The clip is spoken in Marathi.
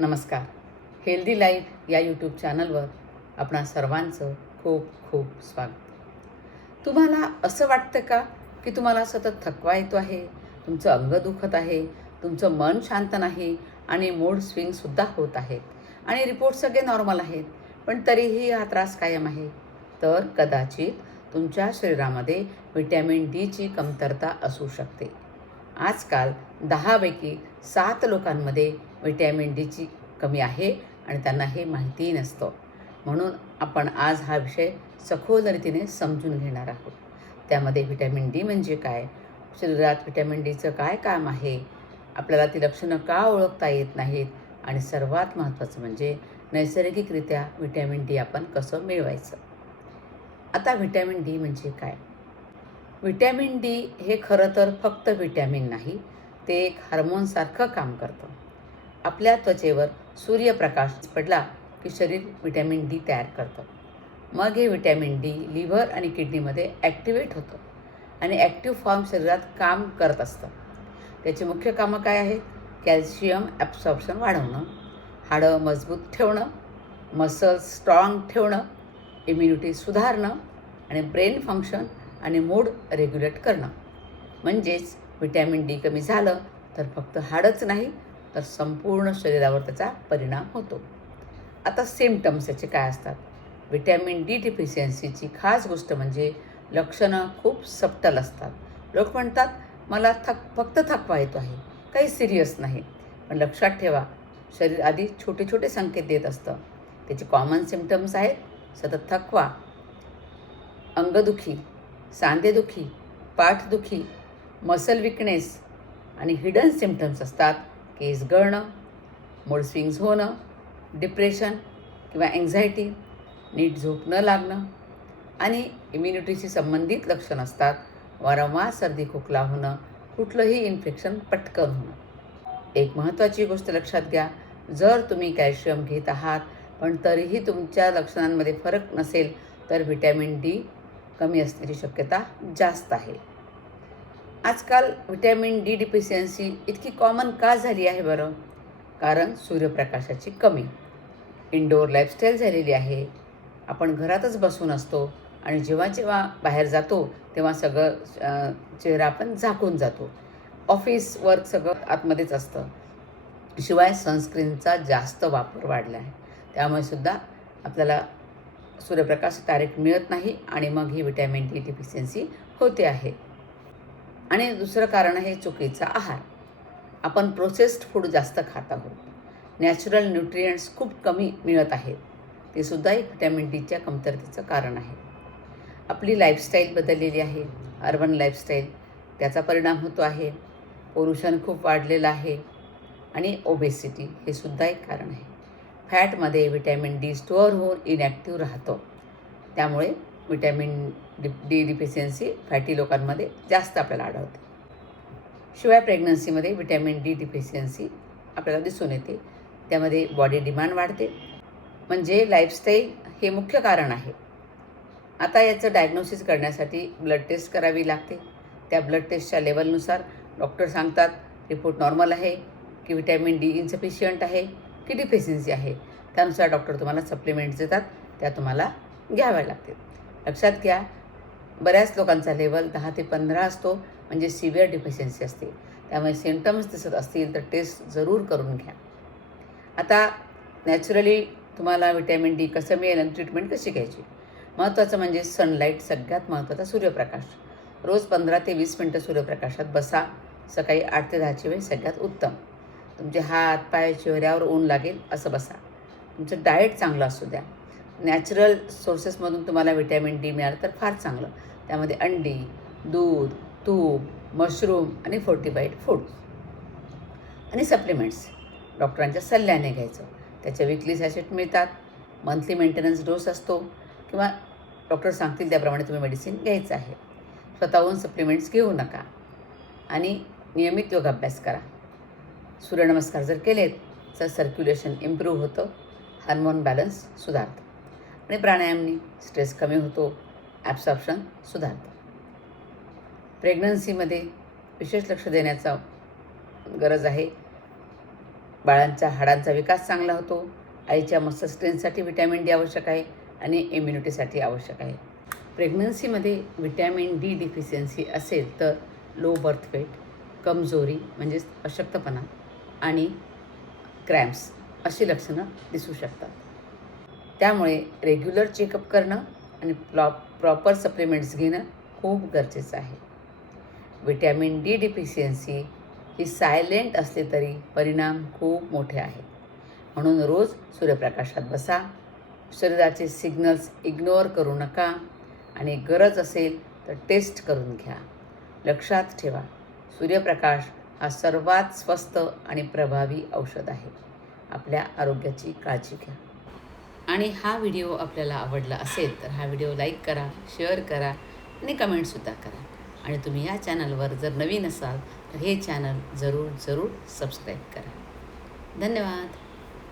नमस्कार. हेल्दी लाईफ या यूट्यूब चॅनलवर आपणा सर्वांचं खूप खूप स्वागत. तुम्हाला असं वाटतं का की तुम्हाला सतत थकवा येतो आहे, तुमचं अंग दुखत आहे, तुमचं मन शांत नाही आणि मूड स्विंगसुद्धा होत आहेत आणि रिपोर्ट सगळे नॉर्मल आहेत, पण तरीही हा त्रास कायम आहे? तर कदाचित तुमच्या शरीरामध्ये व्हिटॅमिन डीची कमतरता असू शकते. आजकाल 10पैकी 7 लोकांमध्ये व्हिटॅमिन डीची कमी आहे आणि त्यांना हे माहितीही नसतं. म्हणून आपण आज हा विषय सखोल रीतीने समजून घेणार आहोत. त्यामध्ये व्हिटॅमिन डी म्हणजे काय, शरीरात व्हिटॅमिन डीचं काय काम आहे, आपल्याला ती लक्षणं का ओळखता येत नाहीत आणि सर्वात महत्त्वाचं म्हणजे नैसर्गिकरित्या व्हिटॅमिन डी आपण कसं मिळवायचं. आता व्हिटॅमिन डी म्हणजे काय? व्हिटॅमिन डी हे खरं तर फक्त व्हिटॅमिन नाही, ते एक हार्मोनसारखं काम करतं. आपल्या त्वचेवर सूर्यप्रकाश पडला की शरीर व्हिटॅमिन डी तयार करतं. मग हे व्हिटॅमिन डी लिव्हर आणि किडनीमध्ये ॲक्टिवेट होतं आणि ॲक्टिव्ह फॉर्म शरीरात काम करत असतं. त्याची मुख्य कामं काय आहेत? कॅल्शियम ॲब्सॉर्प्शन वाढवणं, हाडं मजबूत ठेवणं, मसल्स स्ट्रॉंग ठेवणं, इम्युनिटी सुधारणं आणि ब्रेन फंक्शन आणि मूड रेग्युलेट करणं. म्हणजेच व्हिटॅमिन डी कमी झालं तर फक्त हाडच नाही तर संपूर्ण शरीरावर त्याचा परिणाम होतो. आता सिम्पटम्स याचे काय असतात? व्हिटॅमिन डी डिफिशियन्सीची खास गोष्ट म्हणजे लक्षणं खूप सबटल असतात. लोक म्हणतात मला फक्त थकवा येतो आहे, काही सिरियस नाही. पण लक्षात ठेवा, शरीर आधी छोटे छोटे संकेत देत असतं. त्याचे कॉमन सिम्पटम्स आहेत सतत थकवा, अंगदुखी, सांधेदुखी, पाठदुखी, मसल विकनेस आणि हिडन सिम्पटम्स असतात केस गळणं, मूड स्विंग्स होणं, डिप्रेशन किंवा अँक्झायटी, नीट झोप न लागणं आणि इम्युनिटीशी संबंधित लक्षणं असतात वारंवार सर्दी खोकला होणं, कुठलंही इन्फेक्शन पटकन होणं. एक महत्त्वाची गोष्ट लक्षात घ्या, जर तुम्ही कॅल्शियम घेत आहात पण तरीही तुमच्या लक्षणांमध्ये फरक नसेल तर व्हिटॅमिन डी कमी असण्याची शक्यता जास्त आहे. आजकाल व्हिटॅमिन डी डिफिशियन्सी इतकी कॉमन का झाली आहे बरं? कारण सूर्यप्रकाशाची कमी, इंडोर लाईफस्टाईल झालेली आहे. आपण घरातच बसून असतो आणि जेव्हा जेव्हा बाहेर जातो तेव्हा सगळं चेहरा आपण झाकून जातो. ऑफिस वर्क सगळं आतमध्येच असतं. शिवाय सनस्क्रीनचा जास्त वापर वाढला आहे. त्यामुळे सुद्धा आपल्याला सूर्यप्रकाश डायरेक्ट मिळत नाही आणि मग ही व्हिटॅमिन डी डिफिशियन्सी होते आहे. आणि दुसरं कारण आहे चुकीचा आहार. आपण प्रोसेस्ड फूड जास्त खात आहोत. नॅचरल न्यूट्रियंट्स खूप कमी मिळत आहेत. ते सुद्धा एक व्हिटॅमिन डीच्या कमतरतेचं कारण आहे. आपली लाईफस्टाईल बदललेली आहे, अर्बन लाईफस्टाईल, त्याचा परिणाम होतो आहे. पोल्युशन खूप वाढलेलं आहे आणि ओबेसिटी हे सुद्धा एक कारण आहे. फॅटमध्ये व्हिटॅमिन डी स्टोअर होऊन इनॅक्टिव्ह राहतं. त्यामुळे व्हिटॅमिन डी डिफिशियन्सी फॅटी लोकांमध्ये जास्त आपल्याला आढळते. शिवाय प्रेग्नन्सीमध्ये व्हिटॅमिन डी डिफिशियन्सी आपल्याला दिसून येते. त्यामध्ये बॉडी डिमांड वाढते. म्हणजे लाईफस्टाईल हे मुख्य कारण आहे. आता याचं डायग्नोसिस करण्यासाठी ब्लड टेस्ट करावी लागते. त्या ब्लड टेस्टच्या लेवलनुसार डॉक्टर सांगतात रिपोर्ट नॉर्मल आहे की व्हिटॅमिन डी इन्सफिशियंट आहे की डिफिशियन्सी आहे. त्यानुसार डॉक्टर तुम्हाला सप्लिमेंट्स देतात, त्या तुम्हाला घ्याव्या लागतील. लक्षात घ्या, बऱ्याच लोकांचा लेवल 10 ते 15 असतो, म्हणजे सिव्हिअर डिफिशियन्सी असते. त्यामुळे सिम्पटम्स दिसत असतील तर टेस्ट जरूर करून घ्या. आता नॅचरली तुम्हाला व्हिटॅमिन डी कसं मिळेल आणि ट्रीटमेंट कशी घ्यायची? महत्त्वाचं म्हणजे सनलाईट, सगळ्यात महत्त्वाचा सूर्यप्रकाश. रोज 15 ते 20 मिनटं सूर्यप्रकाशात बसा. सकाळी 8 ते 10ची वेळ सगळ्यात उत्तम. तुमचे हात पाय चेहऱ्यावर ऊन लागेल असं बसा. तुमचं डाएट चांगलं असू द्या. नॅचरल सोर्सेसमधून तुम्हाला व्हिटॅमिन डी मिळालं तर फार चांगलं. त्यामध्ये अंडी, दूध, तूप, मशरूम आणि फोर्टिफाईड फूड आणि सप्लिमेंट्स डॉक्टरांच्या सल्ल्याने घ्यायचं. त्याच्या विकली सॅचेट मिळतात. मंथली मेंटेनन्स डोस असतो किंवा डॉक्टर सांगतील त्याप्रमाणे तुम्ही मेडिसिन घ्यायचं आहे. स्वतःहून सप्लिमेंट्स घेऊ नका आणि नियमित योगाभ्यास करा. सूर्यनमस्कार जर केलेत तर सर्क्युलेशन इम्प्रूव्ह होतं, हार्मोन बॅलन्स सुधारतं आणि प्राणायामनी स्ट्रेस कमी होतो, ॲब्सॉर्प्शन सुधारतं. प्रेग्नन्सीमध्ये विशेष लक्ष देण्याचा गरज आहे. बाळांच्या हाडांचा विकास चांगला होतो. आईच्या मसल स्ट्रेंथसाठी व्हिटॅमिन डी आवश्यक आहे आणि इम्युनिटीसाठी आवश्यक आहे. प्रेग्नन्सीमध्ये व्हिटॅमिन डी डिफिशियन्सी असेल तर लो बर्थ वेट, कमजोरी म्हणजेच अशक्तपणा आणि क्रॅम्प्स अशी लक्षणं दिसू शकतात. त्यामुळे रेग्युलर चेकअप करणं आणि प्रॉपर सप्लिमेंट्स घेणं खूप गरजेचं आहे. व्हिटॅमिन डी डिफिशियन्सी ही सायलेंट असले तरी परिणाम खूप मोठे आहेत. म्हणून रोज सूर्यप्रकाशात बसा, शरीराचे सिग्नल्स इग्नोर करू नका आणि गरज असेल तर टेस्ट करून घ्या. लक्षात ठेवा, सूर्यप्रकाश हा सर्वात स्वस्त आणि प्रभावी औषध आहे. आपल्या आरोग्याची काळजी घ्या. आणि हा व्हिडिओ आपल्याला आवडला असेल तर हा व्हिडिओ लाईक करा, शेअर करा आणि कमेंटसुद्धा करा. आणि तुम्ही या चॅनलवर जर नवीन असाल तर हे चॅनल जरूर सबस्क्राईब करा. धन्यवाद.